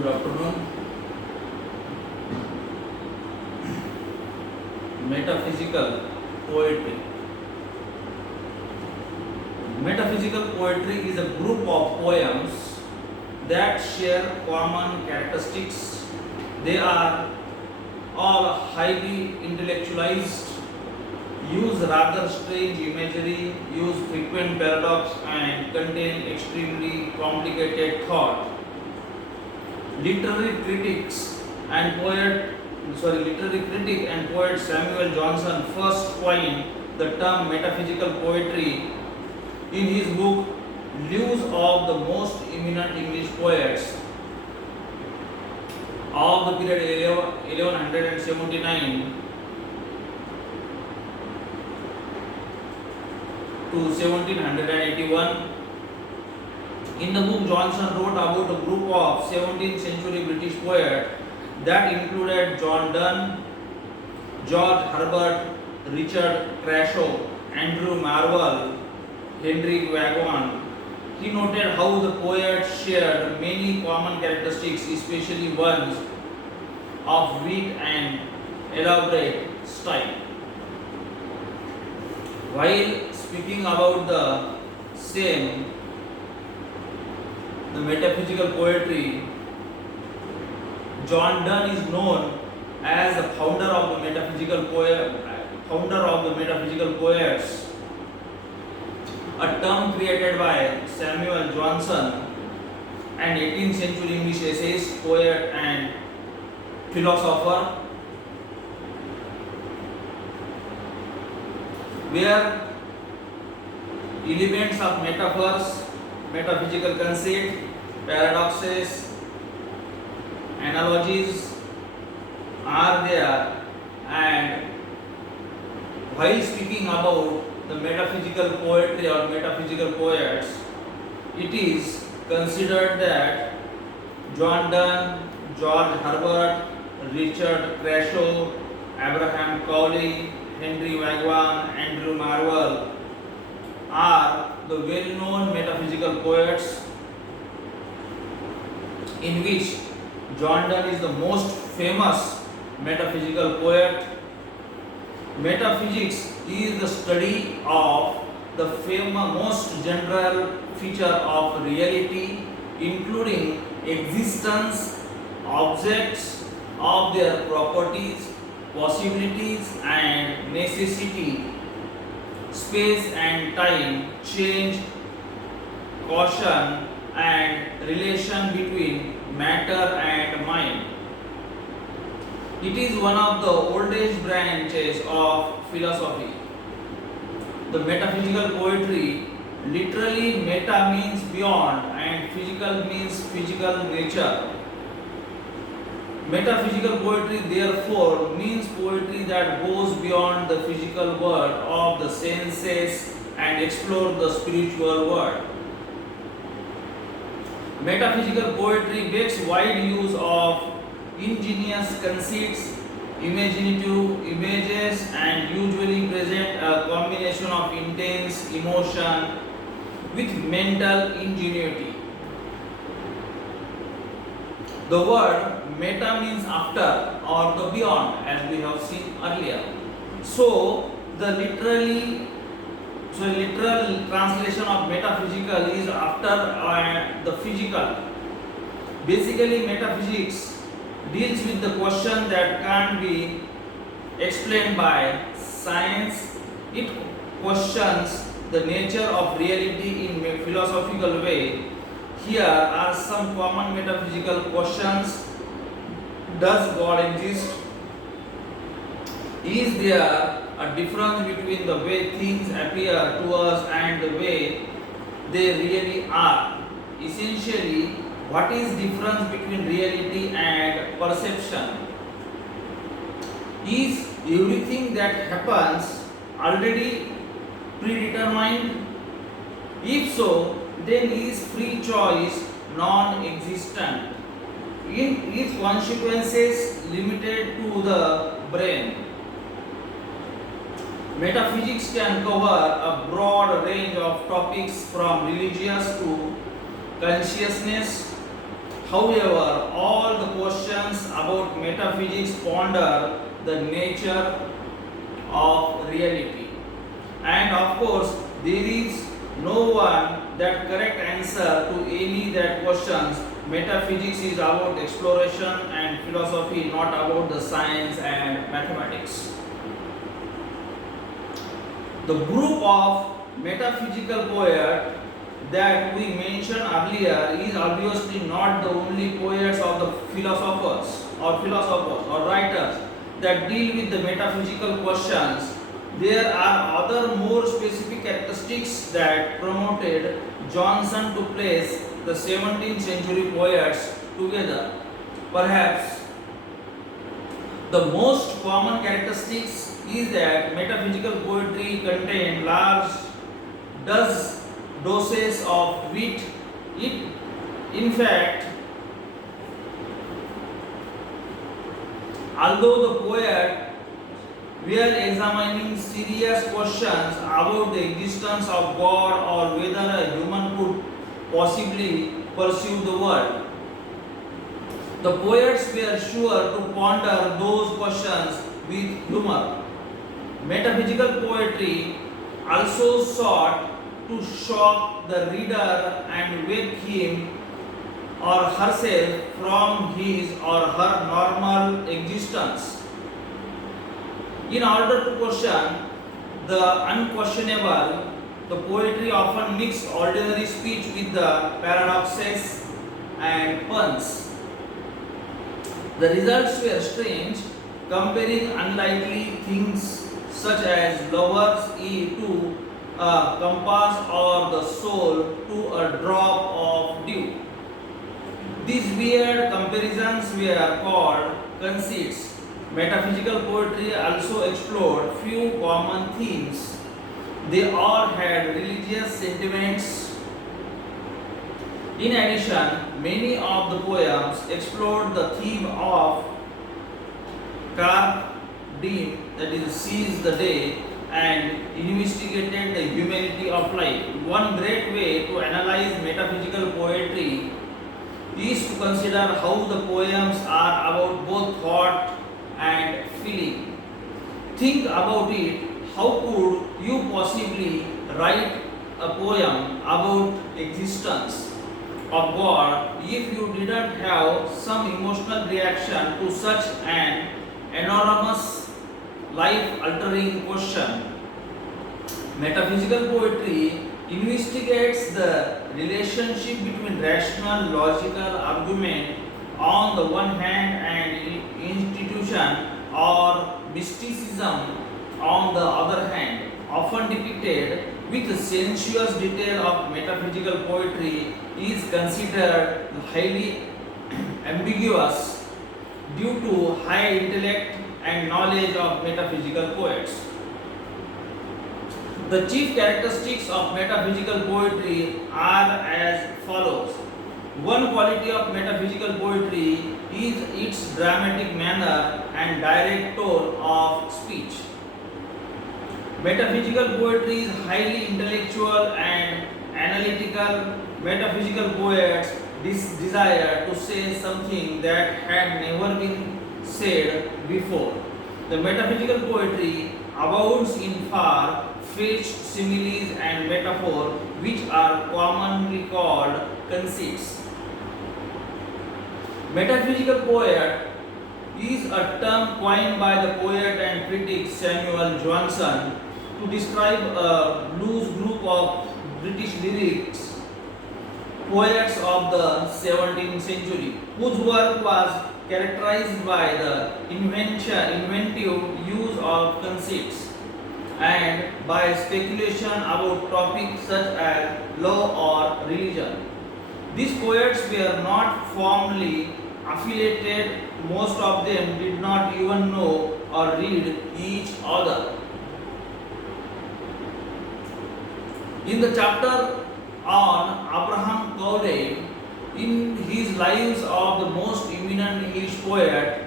Good afternoon. Metaphysical poetry. Metaphysical poetry is a group of poems that share common characteristics. They are all highly intellectualized, use rather strange imagery, use frequent paradox, and contain extremely complicated thought. Literary critics and poet Literary critic and poet Samuel Johnson first coined the term metaphysical poetry in his book Lives of the Most Eminent English Poets of the period 1179 to 1781. In the book, Johnson wrote about a group of 17th century British poets that included John Donne, George Herbert, Richard Crashaw, Andrew Marvell, Henry Vaughan. He noted how the poets shared many common characteristics, especially ones of wit and elaborate style. While speaking about the same, the metaphysical poetry, John Donne is known as the founder of the metaphysical poets, a term created by Samuel Johnson, an 18th century English essayist, poet, and philosopher, where elements of metaphors, metaphysical conceit, paradoxes, analogies are there, and while speaking about the metaphysical poetry or metaphysical poets, it is considered that John Donne, George Herbert, Richard Crashaw, Abraham Cowley, Henry Vaughan, Andrew Marvell are the well-known metaphysical poets, in which John Donne is the most famous metaphysical poet. Metaphysics is the study of the most general feature of reality, including existence, objects of their properties, possibilities and necessity, space and time, change, caution and relation between matter and mind. It is one of the oldest branches of philosophy. The metaphysical poetry, literally meta means beyond and physical means physical nature. Metaphysical poetry therefore means poetry that goes beyond the physical world of the senses and explore the spiritual world. Metaphysical poetry makes wide use of ingenious conceits, imaginative images, and usually present a combination of intense emotion with mental ingenuity. The word meta means after or the beyond, as we have seen earlier. So, the literal translation of metaphysical is after the physical. Basically, metaphysics deals with the question that can't be explained by science. It questions the nature of reality in a philosophical way. Here are some common metaphysical questions. Does God exist? Is there a difference between the way things appear to us and the way they really are? Essentially, what is difference between reality and perception? Is everything that happens already predetermined? If so, then is free choice non-existent? In its consequences limited to the brain? Metaphysics can cover a broad range of topics from religious to consciousness. However, all the questions about metaphysics ponder the nature of reality. And of course, there is no one that correct answer to any that questions. Metaphysics is about exploration and philosophy, not about the science and mathematics. The group of metaphysical poets that we mentioned earlier is obviously not the only poets of the philosophers or writers that deal with the metaphysical questions. There are other more specific characteristics that promoted Johnson to place the 17th century poets together. Perhaps the most common characteristics is that metaphysical poetry contained large doses of wit. It, in fact, although the poet were examining serious questions about the existence of God or whether a human could possibly pursue the world, the poets were sure to ponder those questions with humor. Metaphysical poetry also sought to shock the reader and wake him or herself from his or her normal existence. In order to question the unquestionable, the poetry often mixed ordinary speech with the paradoxes and puns. The results were strange, comparing unlikely things such as lovers to a compass or the soul to a drop of dew. These weird comparisons were called conceits. Metaphysical poetry also explored few common themes. They all had religious sentiments. In addition, many of the poems explored the theme of carpe diem, that is, seize the day, and investigated the humanity of life. One great way to analyze metaphysical poetry is to consider how the poems are about both thought and feeling. Think about it. How could you possibly write a poem about existence of God if you didn't have some emotional reaction to such an enormous life-altering question? Metaphysical poetry investigates the relationship between rational, logical argument on the one hand and institution or mysticism on the other hand. Often depicted with sensuous detail of metaphysical poetry is considered highly ambiguous due to high intellect and knowledge of metaphysical poets. The chief characteristics of metaphysical poetry are as follows. One quality of metaphysical poetry is its dramatic manner and direct tone of speech. Metaphysical poetry is highly intellectual and analytical. Metaphysical poets desire to say something that had never been said before. The metaphysical poetry abounds in far-fetched similes and metaphors, which are commonly called conceits. Metaphysical poet is a term coined by the poet and critic Samuel Johnson to describe a loose group of British lyrics poets of the 17th century, whose work was characterized by the inventive use of conceits and by speculation about topics such as law or religion. These poets were not formally affiliated, most of them did not even know or read each other. In the chapter on Abraham Cowley, in his Lives of the Most Eminent English Poet,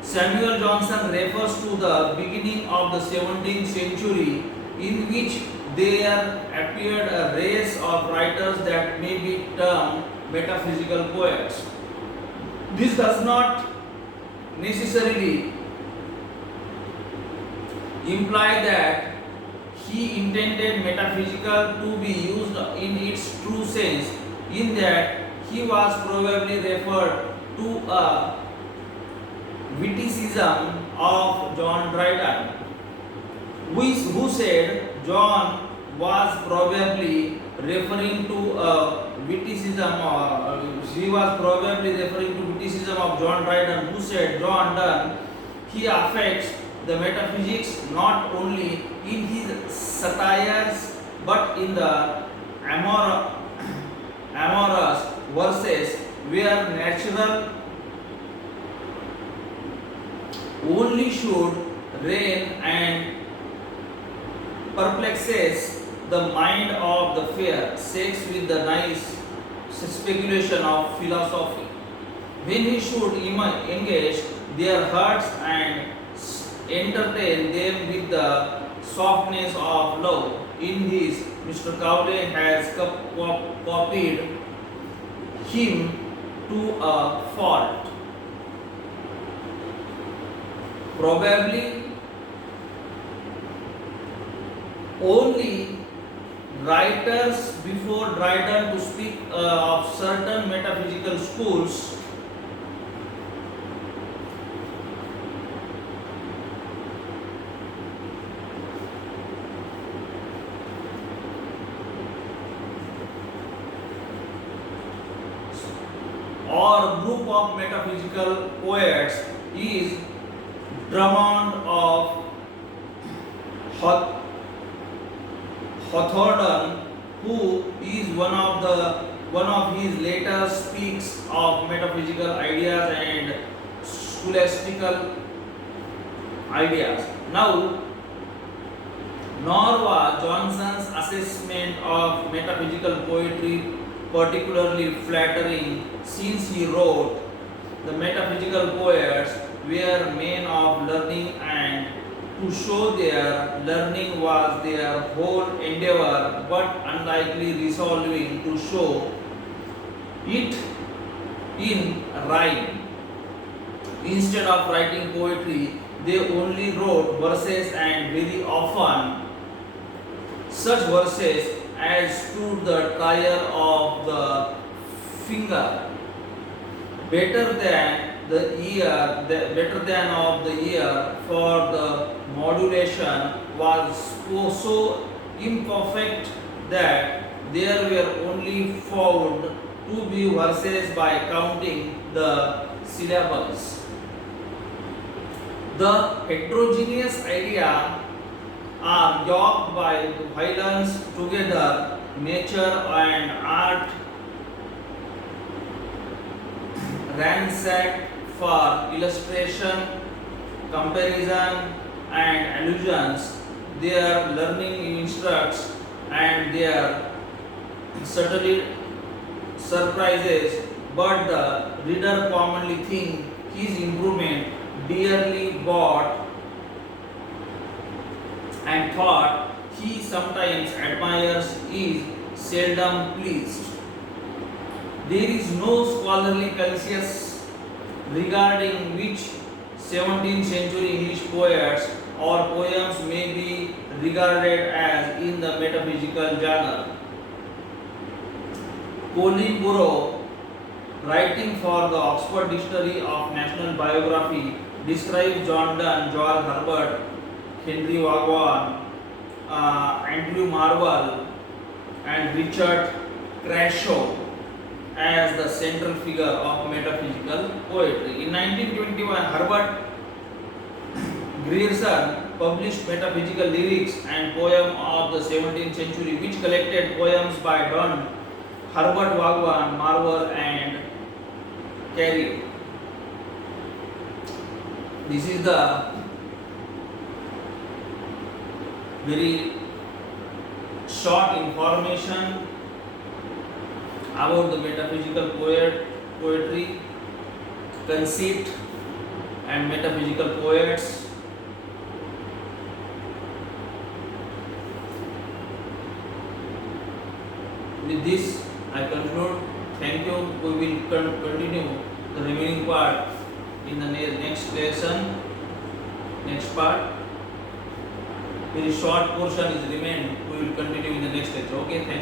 Samuel Johnson refers to the beginning of the 17th century, in which there appeared a race of writers that may be termed metaphysical poets. This does not necessarily imply that he intended metaphysical to be used in its true sense, in that he was probably referred to a witticism of John Dryden, who said John was probably referring to a witticism, or he was probably referring to witticism of John Dryden, who said John Donne, he affects the metaphysics not only in his satires but in the amorous verses where natural only should reign and perplexes the mind of the fair, sex with the nice speculation of philosophy, when he should engage their hearts and entertain them with the softness of love. In this, Mr. Cowley has copied him to a fault. Probably only writers before Dryden to speak of certain metaphysical schools or group of metaphysical poets is Drummond of Hawthorne, who is one of his later speaks of metaphysical ideas and scholastical ideas. Now, nor was Johnson's assessment of metaphysical poetry particularly flattering, since he wrote, "The metaphysical poets were men of learning, and to show their learning was their whole endeavor, but unlikely resolving to show it in rhyme. Instead of writing poetry, they only wrote verses, and very often such verses as stood the trial of the finger, better than of the ear, for the modulation was so imperfect that there were only found to be verses by counting the syllables. The heterogeneous idea are yoked by violence together, nature and art ransacked for illustration, comparison and allusions. Their learning instructs, and their subtly surprises, but the reader commonly think his improvement dearly bought, and thought he sometimes admires is seldom pleased. There is no scholarly consensus regarding which 17th century English poets or poems may be regarded as in the metaphysical genre. Colin Burrow, writing for the Oxford Dictionary of National Biography, describes John Donne, George Herbert, Henry Vaughan, Andrew Marvell, and Richard Crashaw as the central figure of metaphysical poetry. In 1921, Herbert Grierson published Metaphysical Lyrics and Poem of the 17th Century, which collected poems by Donne, Herbert Vaughan, Marvell, and Carey. This is the very short information about the metaphysical poetry, conceit, and metaphysical poets. With this, I conclude. Thank you. We will continue the remaining part in the next lesson. Next part. Very short portion is remained. We will continue in the next lecture. Okay. Thank you.